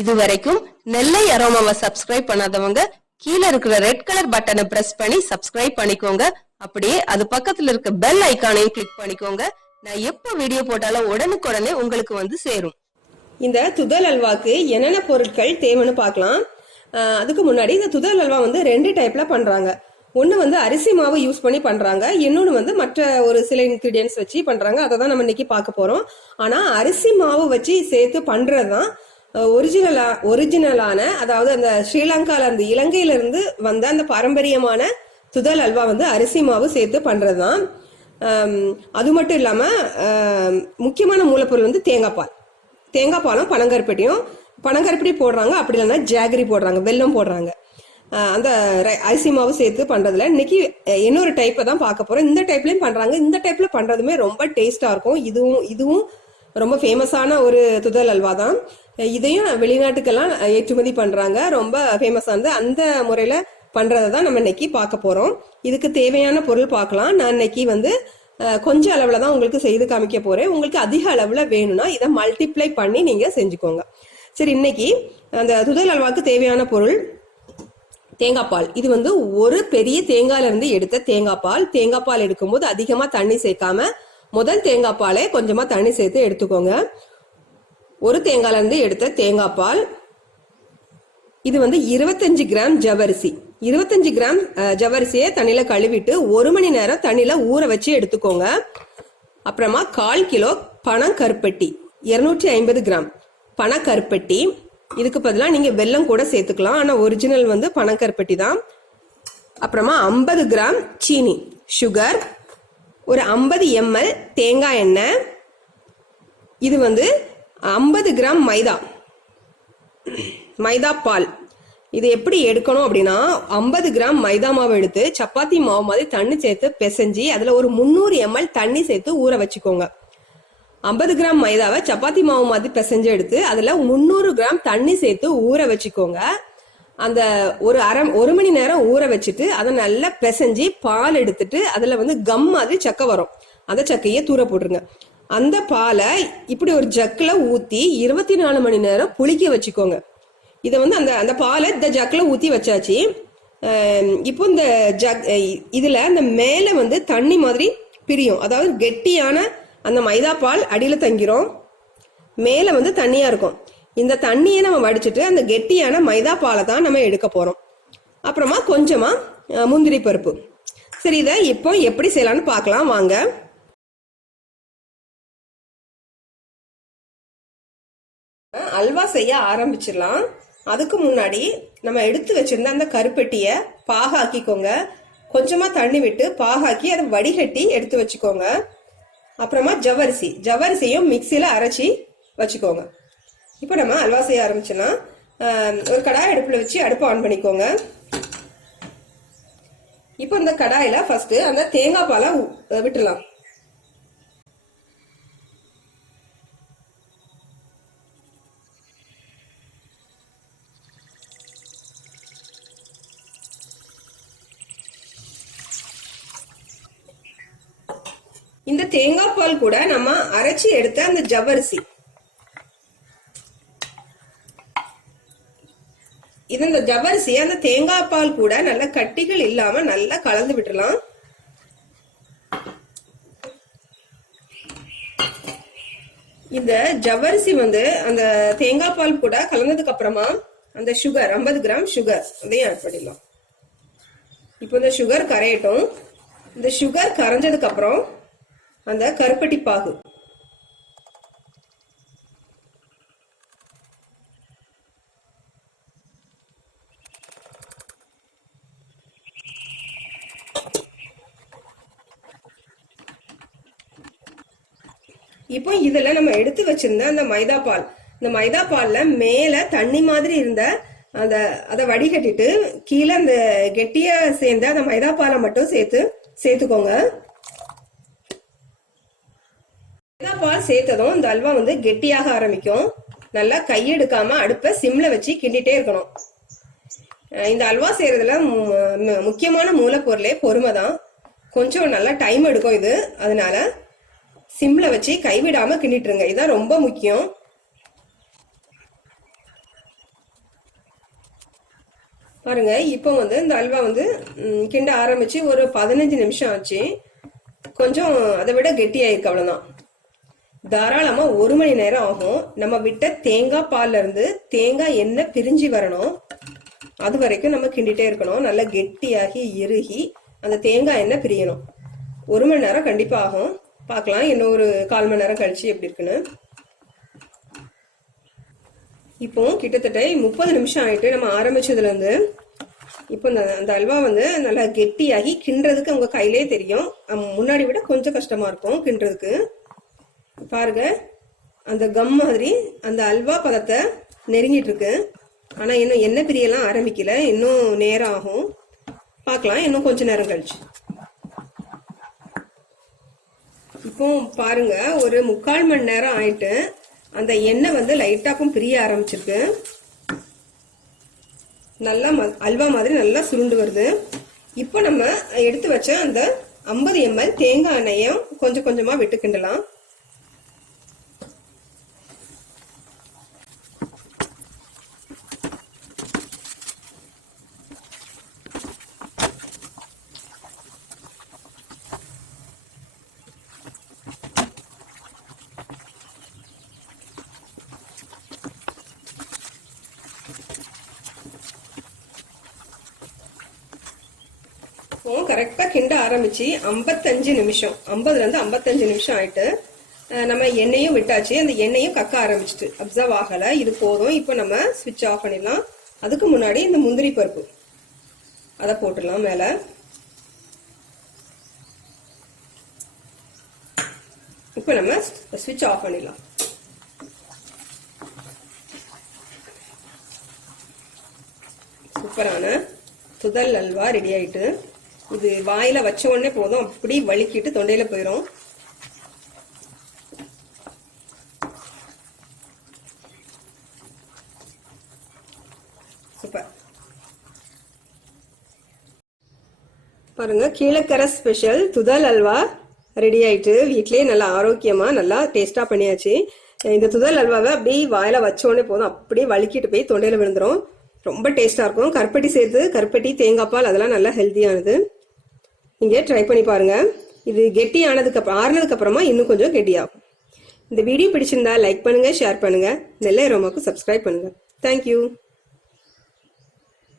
இதுவரைக்கும் நெல்லை அரோமாவை சப்ஸ்கிரைப் பண்ணாதவங்க கீழே இருக்கிற ரெட் கலர் பட்டனை பிரஸ் பண்ணி சப்ஸ்கிரைப் பண்ணிக்கோங்க. அப்படியே அது பக்கத்துல இருக்க பெல் ஐகானையும் கிளிக் பண்ணிக்கோங்க. நான் எப்ப வீடியோ போட்டாலும் உடனுக்குடனே உங்களுக்கு வந்து சேரும். இந்த துதல் அல்வாக்கு என்னென்ன பொருட்கள் தேவைன்னு பார்க்கலாம். அதுக்கு முன்னாடி இந்த துதல் அல்வா வந்து 2 டைப்ல பண்றாங்க. ஒன்னு வந்து அரிசி மாவு யூஸ் பண்ணி பண்றாங்க, இன்னொன்னு வந்து மற்ற ஒரு சில இன்கிரீடியன்ஸ் வச்சு பண்றாங்க. அதை தான் நம்ம இன்னைக்கு பார்க்க போறோம். ஆனா அரிசி மாவு வச்சு சேர்த்து பண்றதுதான் ஒரிஜினலான, அதாவது அந்த ஸ்ரீலங்கால இருந்து இலங்கையில இருந்து வந்த அந்த பாரம்பரியமான துதல் அல்வா வந்து அரிசி மாவு சேர்த்து பண்றதுதான். அது மட்டும் இல்லாம முக்கியமான மூலப்பொருள் வந்து தேங்காய் பாலும் பனங்கருப்பட்டி போடுறாங்க. அப்படி இல்லைன்னா ஜாகரி போடுறாங்க, வெல்லம் போடுறாங்க. அந்த அரிசி மாவு சேர்த்து பண்றதுல இன்னைக்கு இன்னொரு டைப்பை தான் பார்க்க போறோம். இந்த டைப்லயும் பண்றாங்க. இந்த டைப்ல பண்றதுமே ரொம்ப டேஸ்டா இருக்கும். இதுவும் ரொம்ப ஃபேமஸான ஒரு துதல் அல்வா தான். இதையும் வெளிநாட்டுக்கெல்லாம் ஏற்றுமதி பண்றாங்க. ரொம்ப ஃபேமஸானது. அந்த முறையில பண்றதை தான் நம்ம இன்னைக்கு பார்க்க போறோம். இதுக்கு தேவையான பொருள் பார்க்கலாம். நான் இன்னைக்கு வந்து கொஞ்சம் அளவுல தான் உங்களுக்கு செய்து காமிக்க போறேன். உங்களுக்கு அதிக அளவுல வேணும்னா இதை மல்டிப்ளை பண்ணி நீங்க செஞ்சுக்கோங்க. சரி, இன்னைக்கு அந்த துதல் அல்வாக்கு தேவையான பொருள் தேங்காய் பால். இது வந்து ஒரு பெரிய தேங்காயில இருந்து எடுத்த தேங்காய் பால் எடுக்கும்போது அதிகமா தண்ணி சேர்க்காம முதல் தேங்காய் பாலை கொஞ்சமா தண்ணி சேர்த்து எடுத்துக்கோங்க. ஒரு தேங்காயில இருந்து எடுத்த தேங்காய் பால். இது வந்து 25 கிராம் ஜவ்வரிசி. 25 கிராம் ஜவ்வரிசியை தண்ணியில கழுவிட்டு 1 மணி நேரம் தண்ணியில ஊற வச்சு எடுத்துக்கோங்க. அப்புறமா 1/4 கிலோ பனங்கருப்பட்டி, 250 கிராம் பனங்கருப்பட்டி. இதுக்கு பதிலாக நீங்க வெல்லம் கூட சேர்த்துக்கலாம், ஆனா ஒரிஜினல் வந்து பனங்கருப்பட்டி தான். அப்புறமா 50 கிராம் சீனி, சுகர், ஒரு 50 ml தேங்காய் எண்ணெய். இது வந்து 50 கிராம் மைதா பால். இது எப்படி எடுக்கணும் அப்படின்னா 50 கிராம் மைதா மாவு எடுத்து சப்பாத்தி மாவு மாதிரி தண்ணி சேர்த்து பிசைஞ்சி அதுல ஒரு 300 ml தண்ணி சேர்த்து ஊற வச்சுக்கோங்க. 50 கிராம் மைதாவை சப்பாத்தி மாவு மாதிரி பிசைஞ்சு எடுத்து அதுல 300 கிராம் தண்ணி சேர்த்து ஊற வச்சுக்கோங்க. அந்த ஒரு மணி நேரம் ஊற வச்சுட்டு அதை நல்லா பிசைஞ்சு பால் எடுத்துட்டு அதுல வந்து கம் மாதிரி சக்கை வரும். அந்த சக்கையை தூர போட்டுருங்க. அந்த பாலை இப்படி ஒரு ஜக்கில் ஊத்தி 24 மணி நேரம் புளிக்க வச்சுக்கோங்க. இதை வந்து அந்த பாலை இந்த ஜக்கில் ஊத்தி வச்சாச்சு. இப்போ இந்த இதுல அந்த மேல வந்து தண்ணி மாதிரி பிரியும். அதாவது கெட்டியான அந்த மைதா பால் அடியில தங்கிரும், மேல வந்து தண்ணியா இருக்கும். இந்த தண்ணியை நம்ம வடிச்சிட்டு அந்த கெட்டியான மைதா பாலை தான் நம்ம எடுக்க போறோம். அப்புறமா கொஞ்சமா முந்திரி பருப்பு. சரி, இதை இப்போ எப்படி செய்யலாம்னு பார்க்கலாம் வாங்க. அல்வா செய்ய ஆரம்பிச்சிடலாம். அதுக்கு முன்னாடி நம்ம எடுத்து வச்சிருந்த அந்த கருப்பெட்டிய பாகாக்கிக்கோங்க. கொஞ்சமா தண்ணி விட்டு பாகாக்கி அதை வடிகட்டி எடுத்து வச்சுக்கோங்க. அப்புறமா ஜவ்வரிசியும் மிக்சியில அரைச்சி வச்சுக்கோங்க. இப்போ நம்ம அல்வா செய்ய ஆரம்பிச்சோம்னா ஒரு கடாய் அடுப்புல வச்சு அடுப்பு ஆன் பண்ணிக்கோங்க. இப்போ இந்த கடாயில ஃபர்ஸ்ட் அந்த தேங்காய் பாலை விட்டுலாம். இந்த தேங்காய் பால் கூட நம்ம அரைச்சி எடுத்த அந்த ஜவ்வரிசி, இந்த ஜவ்வரிசி அந்த தேங்காய் பால் கூட நல்ல கட்டிகள் இல்லாம நல்லா கலந்து விட்டுலாம். இந்த ஜவ்வரிசி வந்து அந்த தேங்காய் பால் கூட கலந்ததுக்கு அப்புறமா அந்த சுகர் 50 கிராம் சுகர் அதையும் ஆட் பண்ணிடலாம். இப்போ இந்த சுகர் கரையட்டும். இந்த சுகர் கரைஞ்சதுக்கு அப்புறம் அந்த கருப்பட்டி பாகு, இப்போ இதுல நம்ம எடுத்து வச்சிருந்த அந்த மைதா பால், இந்த மைதா பால்ல மேல தண்ணி மாதிரி இருந்த அதை வடிகட்டிட்டு கீழே அந்த கெட்டியா சேர்ந்த அந்த மைதா பாலை மட்டும் சேர்த்துக்கோங்க. மைதா பால் சேர்த்ததும் இந்த அல்வா வந்து கெட்டியாக ஆரம்பிக்கும். நல்லா கையெடுக்காம அடுப்பை சிம்ல வச்சு கிண்டிட்டே இருக்கணும். இந்த அல்வா செய்யறதுல முக்கியமான மூலப்பொருளே பொறுமை தான். கொஞ்சம் நல்லா டைம் எடுக்கும் இது. அதனால சிம்ல வச்சு கைவிடாம கிண்டிட்டுருங்க. இதுதான் ரொம்ப முக்கியம். பாருங்க இப்போ வந்து இந்த அல்வா வந்து கிண்ட ஆரம்பிச்சு ஒரு 15 நிமிஷம் ஆச்சு. கொஞ்சம் அதை விட கெட்டியாயிருக்கு, அவ்வளவுதான். தாராளமா 1 மணி நேரம் ஆகும். நம்ம விட்ட தேங்காய் பால்ல இருந்து தேங்காய் எண்ணெய் பிரிஞ்சு வரணும். அது வரைக்கும் நம்ம கிண்டிட்டே இருக்கணும். நல்லா கெட்டியாகி இறுகி அந்த தேங்காய் எண்ணெய் பிரியணும். 1 மணி நேரம் கண்டிப்பா ஆகும். பார்க்கலாம் இன்னும் ஒரு 1/4 மணி நேரம் கழிச்சு எப்படி இருக்குன்னு. இப்போ கிட்டத்தட்ட 30 நிமிஷம் ஆயிட்டு நம்ம ஆரம்பிச்சதுல இருந்து. இப்போ அந்த அல்வா வந்து நல்லா கெட்டியாகி கிண்டுறதுக்கு உங்க கையிலே தெரியும். முன்னாடி விட கொஞ்சம் கஷ்டமா இருக்கும் கிண்டுறதுக்கு. பாருங்க, அந்த கம் மாதிரி அந்த அல்வா பதத்தை நெருங்கிட்டு இருக்கு. ஆனா இன்னும் எண்ணெய் பிரியெல்லாம் ஆரம்பிக்கல, இன்னும் நேரம் ஆகும். பார்க்கலாம் இன்னும் கொஞ்ச நேரம் கழிச்சு. இப்போ பாருங்க, ஒரு 3/4 மணி நேரம் ஆயிட்டு அந்த எண்ணெய் வந்து லைட்டாக்கும் பிரிய ஆரம்பிச்சிருக்கு. நல்லா அல்வா மாதிரி நல்லா சுருண்டு வருது. இப்போ நம்ம எடுத்து வச்ச அந்த 50 ml தேங்காய் எண்ணெயும் கொஞ்சம் கொஞ்சமா விட்டு கிண்டலாம். கரெக்டா கிண்ட ஆரம்பிச்சு 55 நிமிஷம், 50ல இருந்து 55 நிமிஷம் ஆயிட்டு நம்ம எண்ணெயும் விட்டாச்சு. அந்த எண்ணெயும் கக்க ஆரம்பிச்சுட்டு அப்சர்வ் ஆகல. இது போதும். இப்போ நம்ம ஸ்விட்ச் ஆஃப் பண்ணிடலாம். அதுக்கு முன்னாடி இந்த முந்திரி பருப்பு அதை போட்டுடலாம் மேல. இப்போ நம்ம ஸ்விட்ச் ஆஃப் பண்ணிடலாம். சூப்பரான துதல் அல்வா ரெடி ஆயிட்டு. இது வாயில வச்ச உடனே போதும், அப்படி வலிக்கிட்டு தொண்டையில போயிடும். சூப்பர். பாருங்க, கீழக்கரை ஸ்பெஷல் துதல் அல்வா ரெடி ஆயிட்டு. வீட்லயே நல்லா ஆரோக்கியமா நல்லா டேஸ்டா பண்ணியாச்சு. இந்த துதல் அல்வாவை அப்படி வாயில வச்ச உடனே போதும், அப்படியே வலிக்கிட்டு போய் தொண்டையில விழுந்துரும். ரொம்ப டேஸ்டா இருக்கும். கருப்பட்டி சேர்த்து, கருப்பட்டி தேங்காய் பால் அதெல்லாம் நல்லா ஹெல்த்தியானது. நீங்க ட்ரை பண்ணி பாருங்க. இது கெட்டி ஆறுனதுக்கு அப்புறமா இன்னும் கொஞ்சம் கெட்டியாகும். இந்த வீடியோ பிடிச்சிருந்தா லைக் பண்ணுங்க, ஷேர் பண்ணுங்க. நெல்லை அரோமாக்கு சப்ஸ்கிரைப் பண்ணுங்க. தேங்க்யூ.